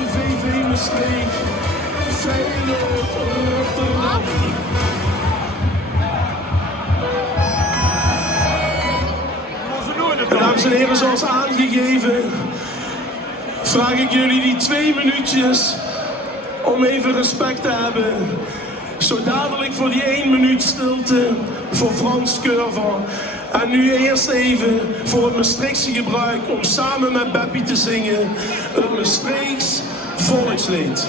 MVV Maastricht, Feyenoord Rotterdam. Dames en heren, zoals aangegeven, vraag ik jullie die 2 minuutjes om even respect te hebben. Zo dadelijk voor die 1 minuut stilte voor Frans Curver. En nu eerst even voor het Maastrichtse gebruik om samen met Beppie te zingen het Maastrichts volkslied.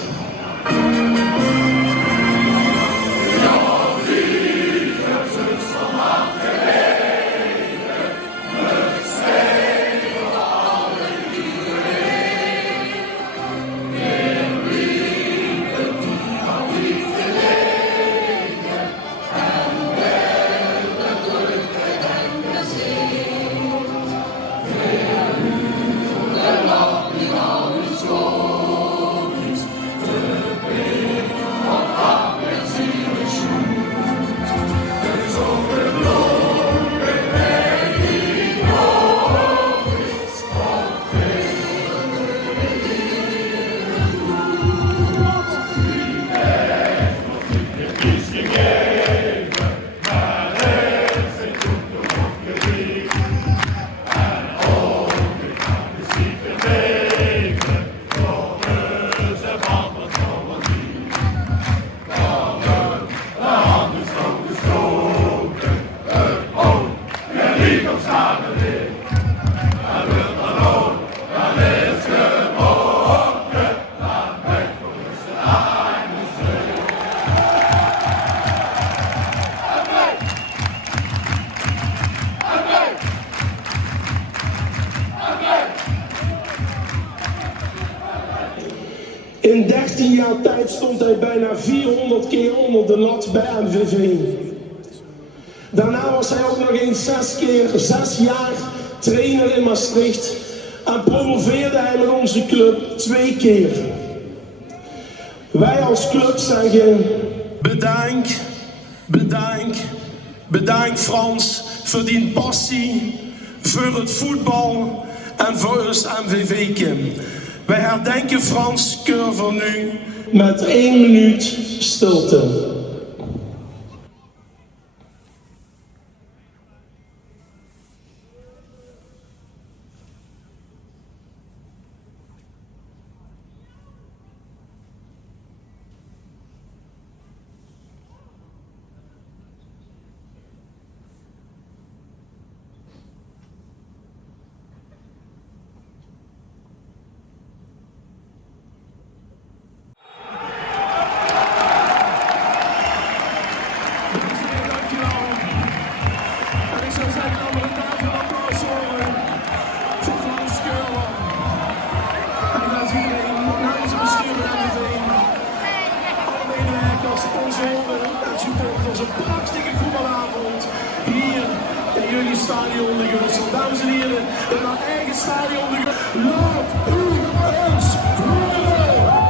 In 13 jaar tijd stond hij bijna 400 keer onder de lat bij MVV. Daarna was hij ook nog eens 6 jaar trainer in Maastricht en promoveerde hij met onze club 2 keer. Wij als club zeggen bedankt, bedankt, bedankt Frans voor die passie, voor het voetbal en voor ons MVV-kin. Wij herdenken Frans Curver nu met 1 minuut stilte. Een prachtige voetbalavond hier in jullie stadion de Gunsel. Dames en heren, in haar eigen stadion de Gunsel. Laat u ons horen!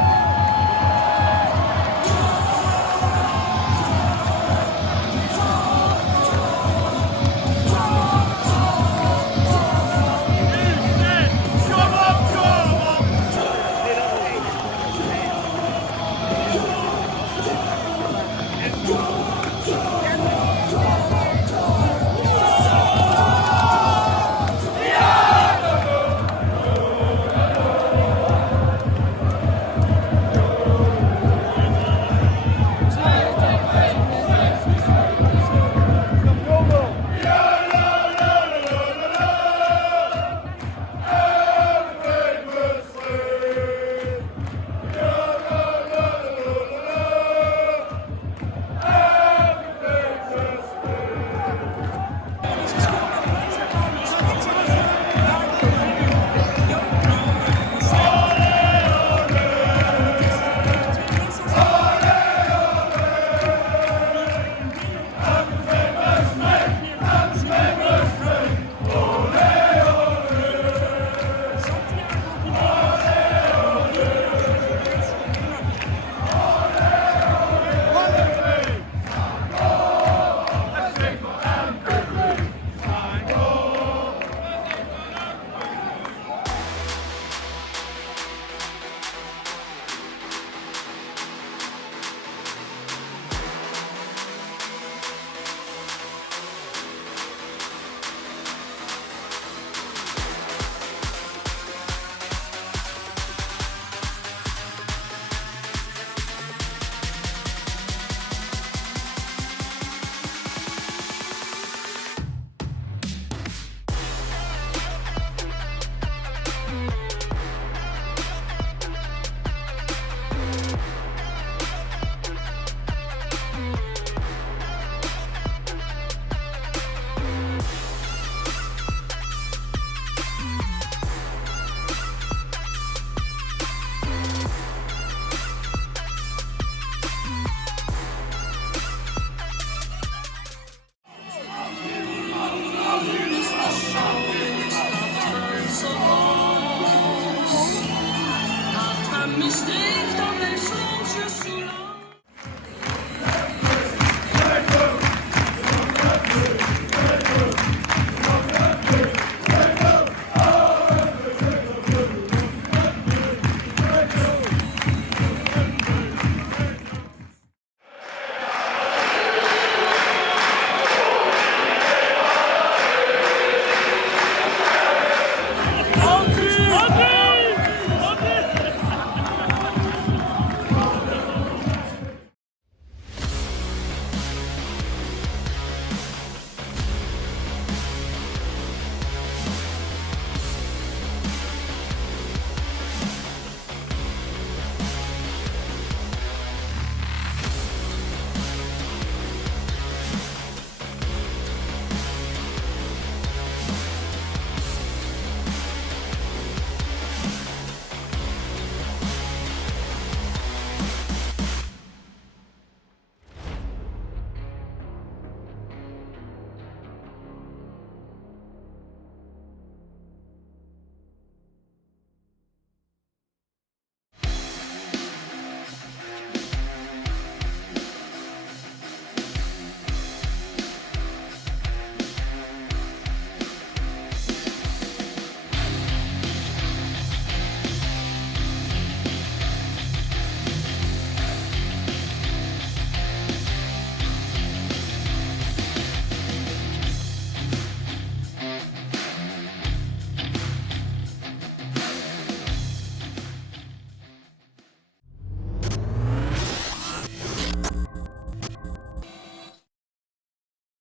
Streep.